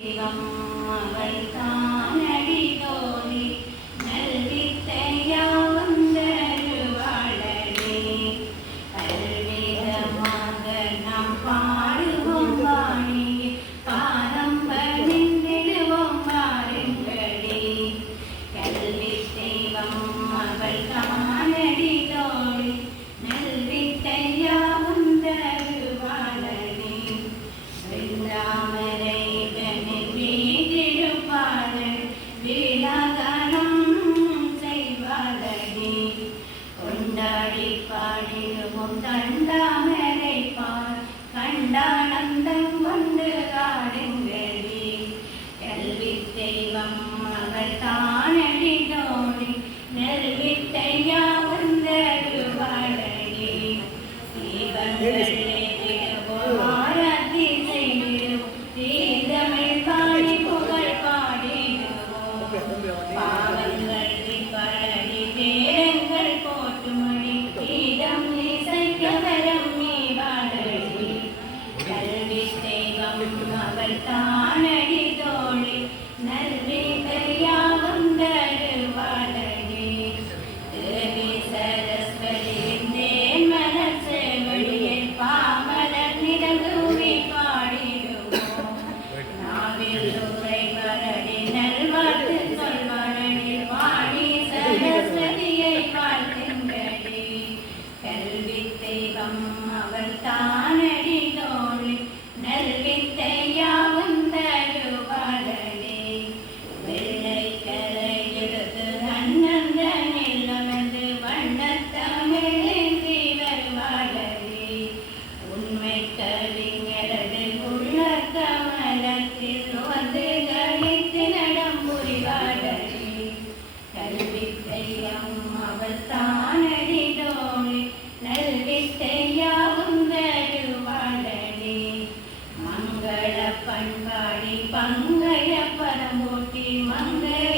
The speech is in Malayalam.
ദൈവം അവൾ കാനടി തോന്നി 40 ไปตาม படம் ஓட்டி மங்கள்